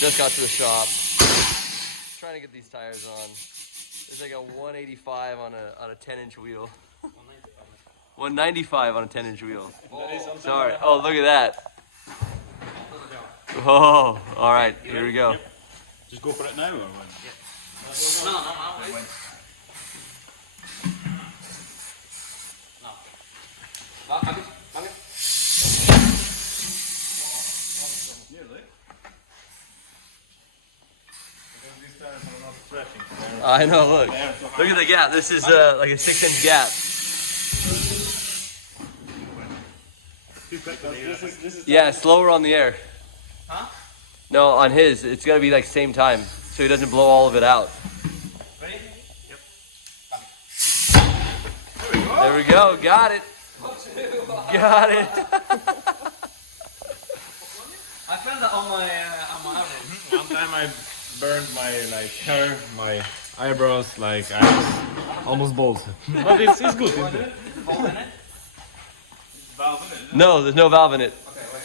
Just got to the shop. Trying to get these tires on. There's like a 185 on a 10-inch wheel. 195 on a 10-inch wheel. Oh, sorry. Oh, look at that. Oh, all right. Here we go. Just go for it now or when? Yeah. No, I'll wait. I know, look. Look at the gap. This is like a 6-inch gap. Yeah, slower on the air. Huh? No, on his, it's gotta be like same time, so he doesn't blow all of it out. Ready? Yep. There we go. Got it. Got it. I found that on my average. One time I burned my hair, my eyebrows, I was almost bald. But it's good, isn't it? Is the valve in it? Valve in it? No, there's no valve in it. Okay, wait.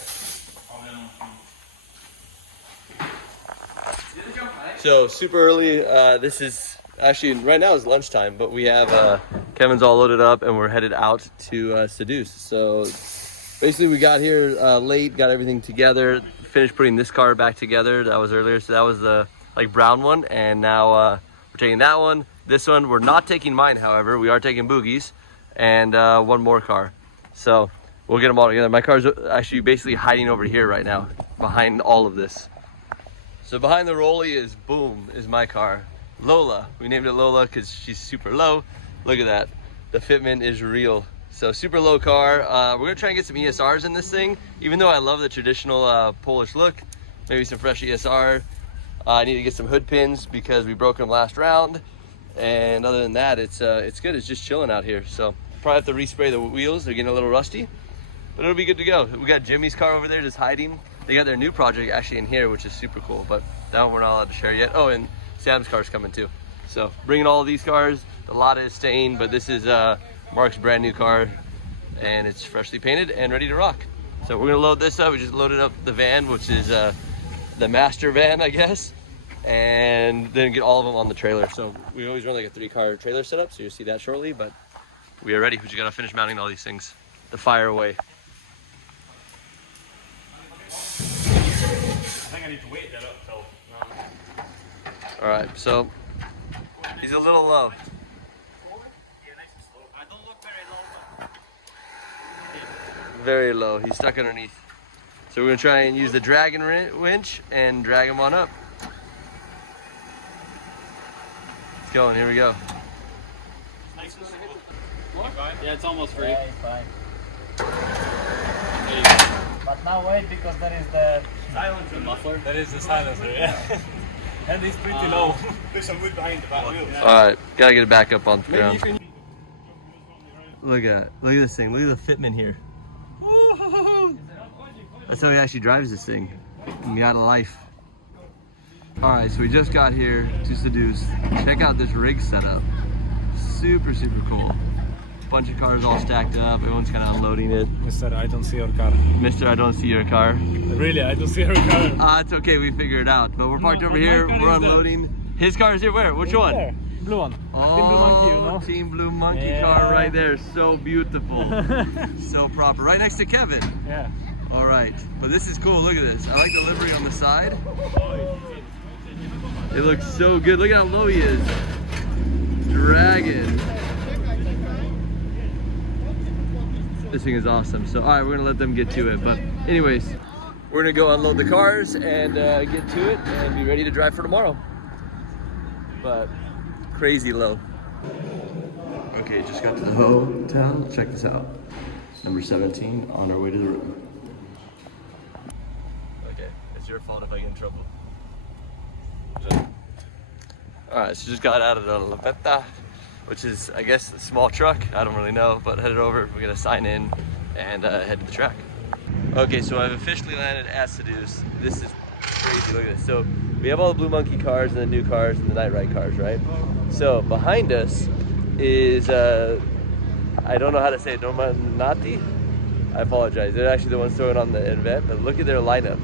Did it jump, right? So super early. This is actually right now is lunchtime, but we have Kevin's all loaded up and we're headed out to Seduce. So basically, we got here late, got everything together, finished putting this car back together. That was earlier, so that was the brown one, and now we're taking that one. This one, we're not taking mine, however. We are taking Boogie's and one more car. So we'll get them all together. My car's actually basically hiding over here right now, behind all of this. So behind the Rolly is my car. Lola, we named it Lola because she's super low. Look at that, the fitment is real. So super low car. We're gonna try and get some ESRs in this thing. Even though I love the traditional Polish look, maybe some fresh ESR. I need to get some hood pins because we broke them last round. And other than that, it's good. It's just chilling out here. So probably have to respray the wheels. They're getting a little rusty, but it'll be good to go. We got Jimmy's car over there just hiding. They got their new project actually in here, which is super cool, but that one we're not allowed to share yet. Oh, and Sam's car's coming too. So bringing all of these cars. The lot is staying, but this is Mark's brand new car, and it's freshly painted and ready to rock. So we're gonna load this up. We just loaded up the van, which is the master van, I guess, and then get all of them on the trailer. So we always run like a 3-car trailer setup, so you'll see that shortly, but we are ready. We just gotta finish mounting all these things. The fire away. I think I need to wait that up till. All right, so he's a little low. I don't look very low. Very low. He's stuck underneath. So we're gonna try and use the dragon winch and drag him on up. It's going. Here we go. Yeah, it's almost free. Yeah, it's fine. But now wait, because there is the Silencer muffler. there is the silencer, yeah. And it's pretty low. There's some wood behind the back wheel. All right, gotta get it back up on the ground. Look at this thing. Look at the fitment here. That's how he actually drives this thing. And got a life. All right, so we just got here to Seduce. Check out this rig setup. Super cool. Bunch of cars all stacked up. Everyone's kind of unloading it. Mister, I don't see your car. Mister, I don't see your car. Really, I don't see your car. It's okay, we figure it out. But we're parked over here, we're unloading. His car is here, where? Which one? There. Blue one. Oh, Team Blue Monkey, you know? Team Blue Monkey Yeah. car right there. So beautiful. So proper. Right next to Kevin. Yeah. All right. But this is cool. Look at this. I like the livery on the side. It looks so good. Look at how low he is. Dragon. This thing is awesome. So, all right, we're going to let them get to it. But anyways, we're going to go unload the cars and get to it and be ready to drive for tomorrow. But crazy low. Okay, just got to the hotel. Check this out. Number 17 on our way to the room. Okay, it's your fault if I get in trouble. Alright, so just got out of the Lavetta, which is, I guess, a small truck. I don't really know, but headed over. We're gonna sign in and head to the track. Okay, so I've officially landed at Seduce. This is crazy, look at this. So we have all the Blue Monkey cars and the new cars and the Night Ride cars, right? So behind us is, I don't know how to say it, Normanati? I apologize. They're actually the ones throwing on the event, but look at their lineup.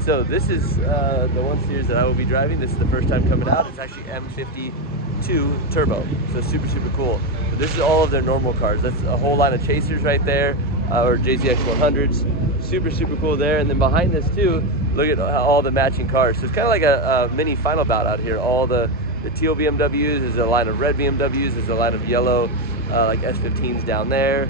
So this is the 1 Series that I will be driving. This is the first time coming out. It's actually M52 turbo, so super cool. But this is all of their normal cars. That's a whole line of Chasers right there, or JZX 100s. Super cool there. And then behind this too, look at all the matching cars. So it's kind of like a mini final bout out here. All the teal BMWs, there's a line of red BMWs, there's a line of yellow like S15s down there.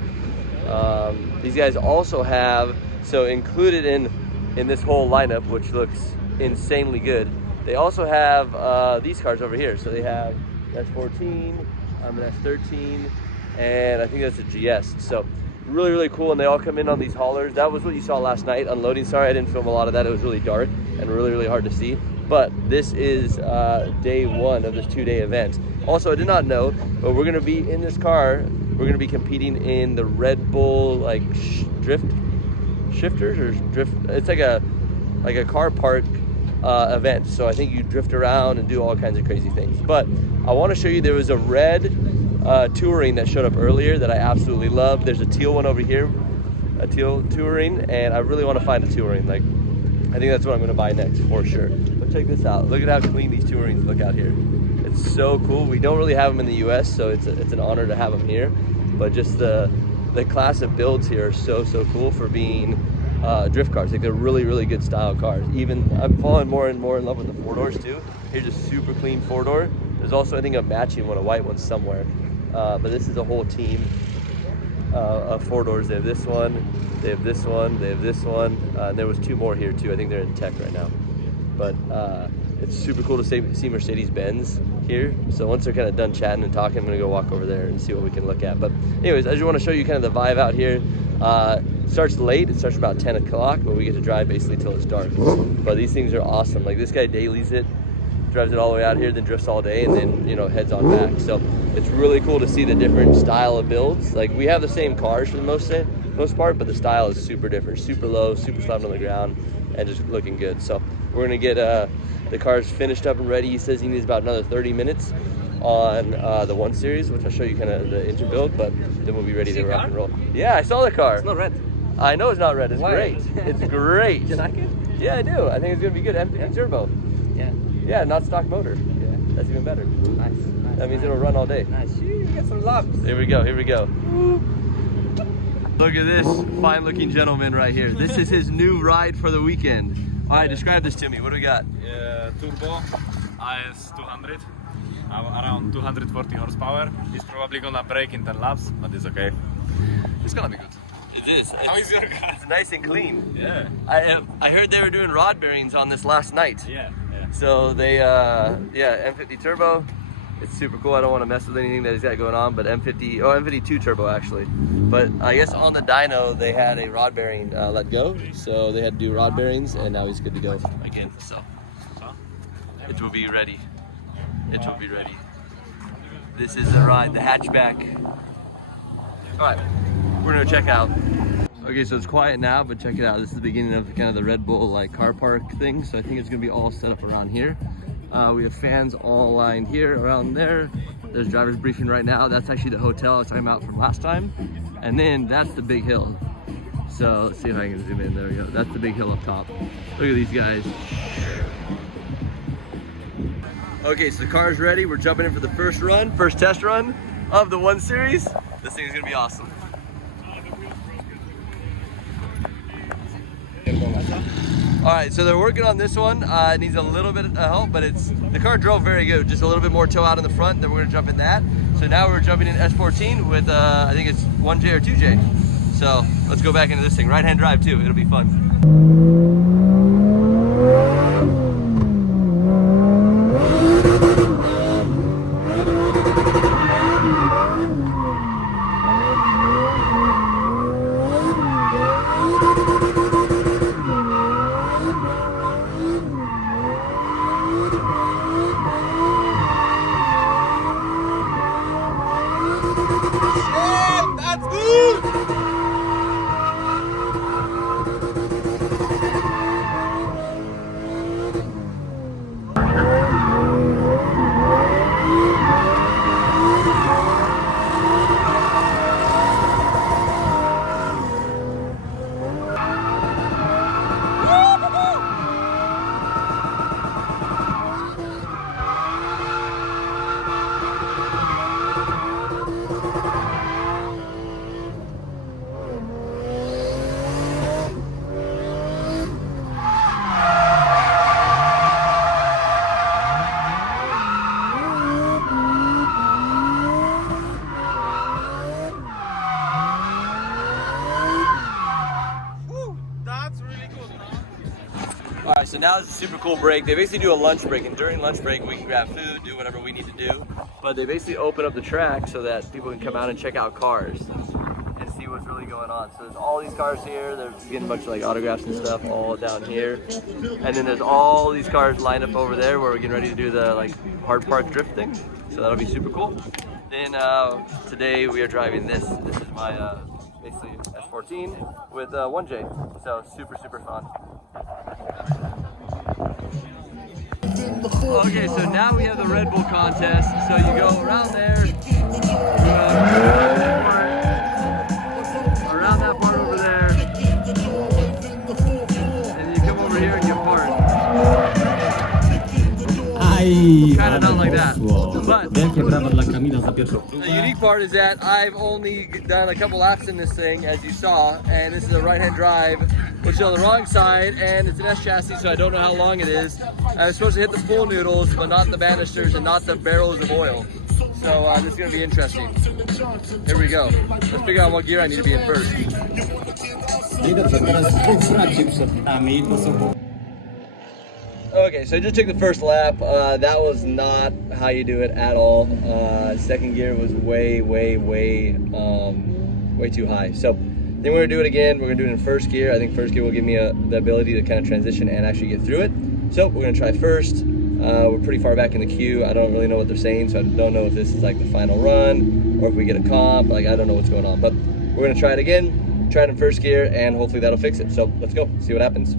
These guys also have, so included in this whole lineup, which looks insanely good, they also have these cars over here. So they have an S14, an S13, and I think that's a GS. So really cool, and they all come in on these haulers. That was what you saw last night unloading. Sorry I didn't film a lot of that. It was really dark and really hard to see. But this is day one of this 2-day event. Also, I did not know, but we're gonna be in this car. We're gonna be competing in the Red Bull like drift shifters or drift. It's like a car park event. So I think you drift around and do all kinds of crazy things. But I want to show you, there was a red touring that showed up earlier that I absolutely love. There's a teal one over here, a teal touring, and I really want to find a touring. Like, I think that's what I'm going to buy next for sure. But check this out. Look at how clean these tourings look out here. It's so cool. We don't really have them in the US, so it's an honor to have them here. But just the class of builds here are so cool for being drift cars. Like, they're really good style cars. Even I'm falling more and more in love with the 4-doors too. Here's a super clean 4-door. There's also, I think, a matching one, a white one somewhere. But this is a whole team of 4-doors. They have this one, they have this one, they have this one. And there was 2 more here too. I think they're in tech right now. But it's super cool to see Mercedes-Benz here. So once they're kind of done chatting and talking, I'm gonna go walk over there and see what we can look at. But anyways, I just want to show you kind of the vibe out here. It starts late. It starts about 10 o'clock, but we get to drive basically till it's dark. But these things are awesome. Like, this guy dailies it, drives it all the way out here, then drifts all day, and then, you know, heads on back. So it's really cool to see the different style of builds. Like, we have the same cars for the most part, but the style is super different, super low, super flat on the ground, and just looking good. So we're gonna get the cars finished up and ready. He says he needs about another 30 minutes on the 1 Series, which I'll show you kind of the engine build, but then we'll be ready to rock and roll. Yeah, I saw the car. It's not red. I know it's not red. It's Why? great. It's great. Do you like it? Yeah, I do. I think it's gonna be good. M50 turbo. Yeah. Yeah, not stock motor. Yeah. That's even better. Nice. That means it'll run all day. Nice. You get some love. Here we go. Here we go. Look at this fine-looking gentleman right here. This is his new ride for the weekend. All right, describe this to me. What do we got? Turbo AS 200, around 240 horsepower. It's probably gonna break in 10 laps, but it's okay. It's gonna be good. It is. How is your car? It's nice and clean. Yeah. I heard they were doing rod bearings on this last night. Yeah. So they, yeah, M50 turbo. It's super cool. I don't want to mess with anything that he's got going on, but M52 turbo actually. But I guess on the dyno they had a rod bearing let go, so they had to do rod bearings, and now he's good to go again. So it will be ready. It will be ready. This is the ride, the hatchback. All right, we're gonna check out. Okay, so it's quiet now, but check it out. This is the beginning of kind of the Red Bull like car park thing. So I think it's gonna be all set up around here. We have fans all lined here, around there. There's driver's briefing right now. That's actually the hotel I was talking about from last time. And then that's the big hill. So let's see if I can zoom in. There we go. That's the big hill up top. Look at these guys. Okay, so the car's ready. We're jumping in for the first test run of the 1 Series. This thing's gonna be awesome. All right, so they're working on this one. It needs a little bit of help, but the car drove very good. Just a little bit more toe out in the front, then we're gonna jump in that. So now we're jumping in S14 with, I think it's 1J or 2J. So let's go back into this thing. Right-hand drive too, it'll be fun. All right, so now it's a super cool break. They basically do a lunch break, and during lunch break, we can grab food, do whatever we need to do. But they basically open up the track so that people can come out and check out cars and see what's really going on. So there's all these cars here. They're getting a bunch of like autographs and stuff all down here. And then there's all these cars lined up over there where we're getting ready to do the like hard park drift thing. So that'll be super cool. Then today we are driving this. This is my basically S15 with 1J. So super fun. Okay, so now we have the Red Bull contest. So you go around there, around that part over there, and then you come over here and you part. Kind of not like that. But the unique part is that I've only done a couple laps in this thing, as you saw, and this is a right-hand drive, which is on the wrong side, and it's an S chassis, so I don't know how long it is. I was supposed to hit the pool noodles, but not the banisters and not the barrels of oil. So this is going to be interesting. Here we go. Let's figure out what gear I need to be in first. Okay, so I just took the first lap. That was not how you do it at all. Second gear was way too high. So then we're gonna do it again. We're gonna do it in first gear. I think first gear will give me the ability to kind of transition and actually get through it. So we're gonna try first. We're pretty far back in the queue. I don't really know what they're saying, so I don't know if this is like the final run or if we get a comp. Like, I don't know what's going on, but we're gonna try it again, try it in first gear, and hopefully that'll fix it. So let's go, see what happens.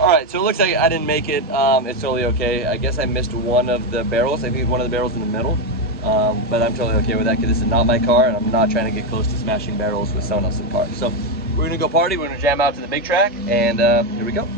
Alright, so it looks like I didn't make it. It's totally okay. I guess I missed one of the barrels. I think one of the barrels in the middle. But I'm totally okay with that because this is not my car and I'm not trying to get close to smashing barrels with someone else's car. So we're gonna go party, we're gonna jam out to the big track, and here we go.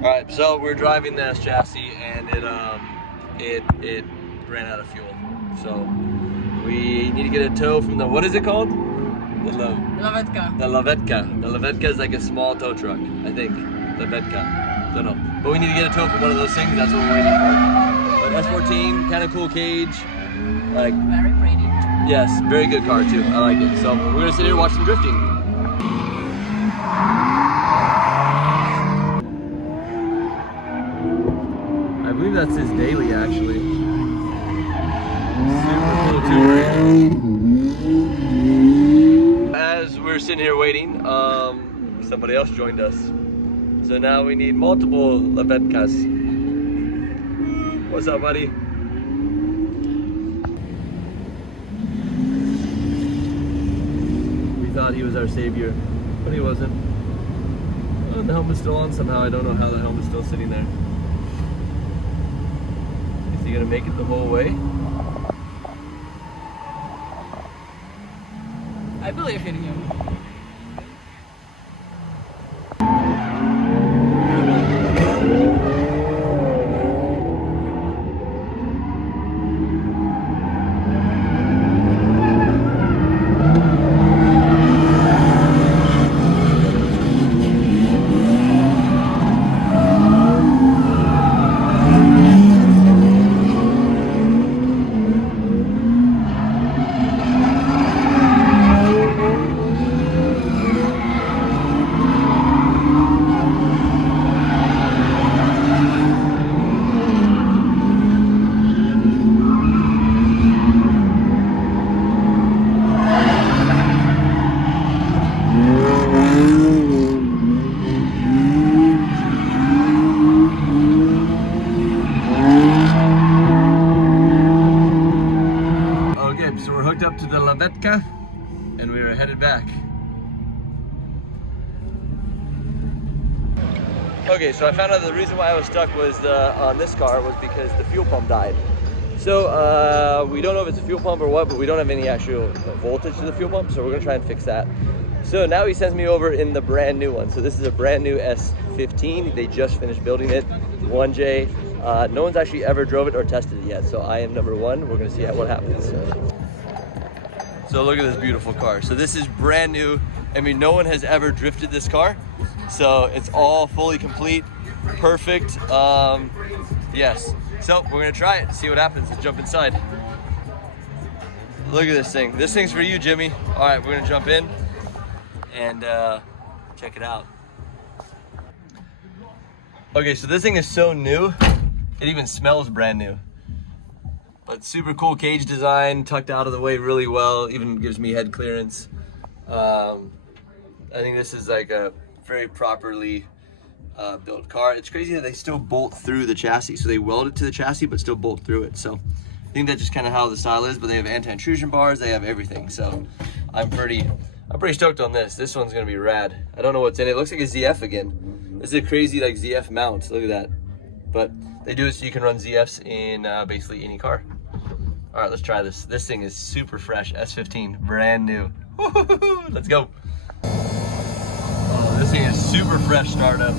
Alright, so we're driving the S chassis and it ran out of fuel. So we need to get a tow from the, what is it called? Lavetka. The Lavetka. The Lavetka is like a small tow truck, I think. Lavetka. Don't know. But we need to get a tow from one of those things, that's what we're waiting for. But S14, kind of cool cage. Like, Very pretty. yes, very good car too. I like it. So we're gonna sit here and watch some drifting. I believe that's his daily, actually. Super cool too. As we're sitting here waiting, somebody else joined us. So now we need multiple Lavetkas. What's up, buddy? We thought he was our savior, but he wasn't. Oh, the helmet's still on somehow. I don't know how the helmet's still sitting there. Is he gonna make it the whole way? I believe in him. headed back. Okay, so I found out the reason why I was stuck was on this car was because the fuel pump died. So we don't know if it's a fuel pump or what, but we don't have any actual voltage to the fuel pump, so we're gonna try and fix that. So now he sends me over in the brand new one. So this is a brand new S15. They just finished building it, 1J. No one's actually ever drove it or tested it yet, so I am number one. We're gonna see what happens. So look at this beautiful car. So this is brand new. I mean, no one has ever drifted this car. So it's all fully complete, perfect. Yes. So we're gonna try it, see what happens. Let's jump inside. Look at this thing. This thing's for you, Jimmy. All right, we're gonna jump in and check it out. Okay, so this thing is so new, it even smells brand new. But super cool cage design, tucked out of the way really well, even gives me head clearance. I think this is like a very properly built car. It's crazy that they still bolt through the chassis. So they weld it to the chassis, but still bolt through it. So I think that's just kind of how the style is, but they have anti-intrusion bars, they have everything. So I'm pretty stoked on this. This one's gonna be rad. I don't know what's in it. It looks like a ZF again. This is a crazy like ZF mount, look at that. But they do it so you can run ZFs in basically any car. All right, let's try this. This thing is super fresh, S15, brand new. Let's go. Oh, this thing is super fresh startup.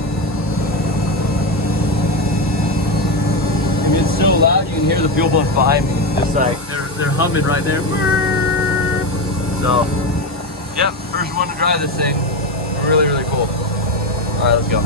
And it's so loud, you can hear the fuel pumps behind me. Just like, they're humming right there. So, yeah, first one to drive this thing. Really, really cool. All right, let's go.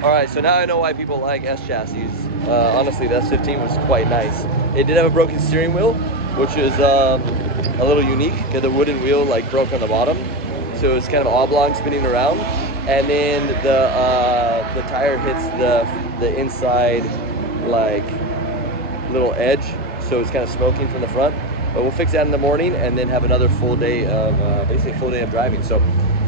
Alright, so now I know why people like S chassis. Honestly, the S15 was quite nice. It did have a broken steering wheel, which is a little unique, because the wooden wheel like broke on the bottom. So it's kind of oblong spinning around. And then the tire hits the inside like little edge, so it's kind of smoking from the front. But we'll fix that in the morning and then have another full day of, basically a full day of driving. So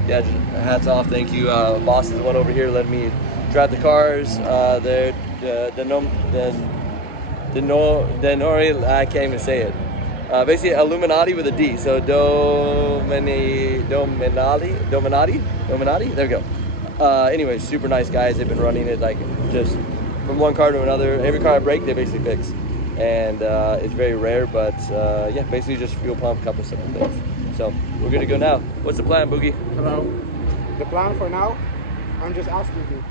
yeah, just hats off, thank you. Boss is the one over here letting me drive the cars. They're the Nori, I can't even say it. Basically Illuminati with a D, so Dominati, there we go. Anyways, super nice guys. They've been running it like just from one car to another. Every car I break, they basically fix. And it's very rare, but yeah, basically just fuel pump, couple simple things. So we're gonna go now. What's the plan, Boogie? Hello. The plan for now, I'm just asking you.